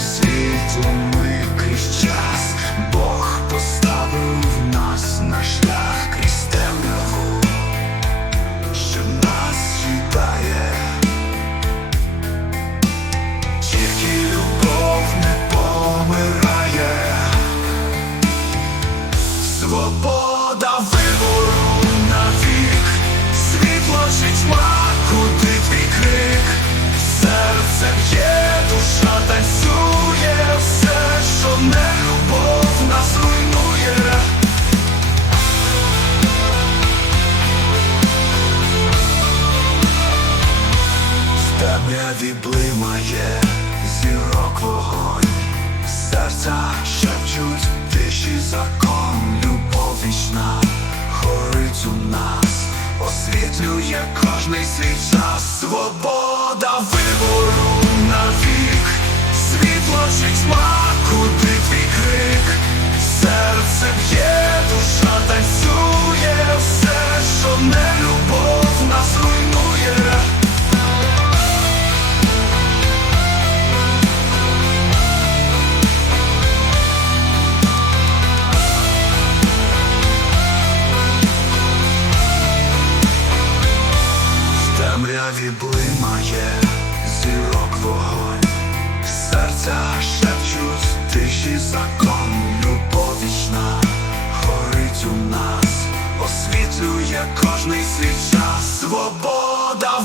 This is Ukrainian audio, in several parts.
світло ми крізь час Бог поставив. В блимає зірок вогонь, серця шепчуть тиші закон, любов вічна. Горить у нас, освітлює кожний свій час, свобода темряві зірок вогонь, серця шепчуть тиші закон, любов вічна горить у нас, освітлює кожний свій час, свобода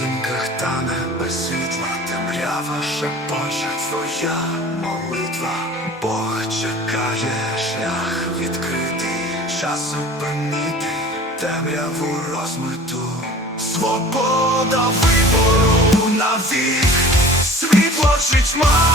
сутінках тане без світла, темрява шепоче твоя молитва, Бог чекає шлях відкритий, час опинити темряву розмиту, свобода вибору навік, світло чи тьма,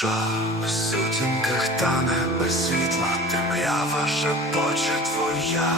Що в сутінках тане без я ваша шепоче твоя.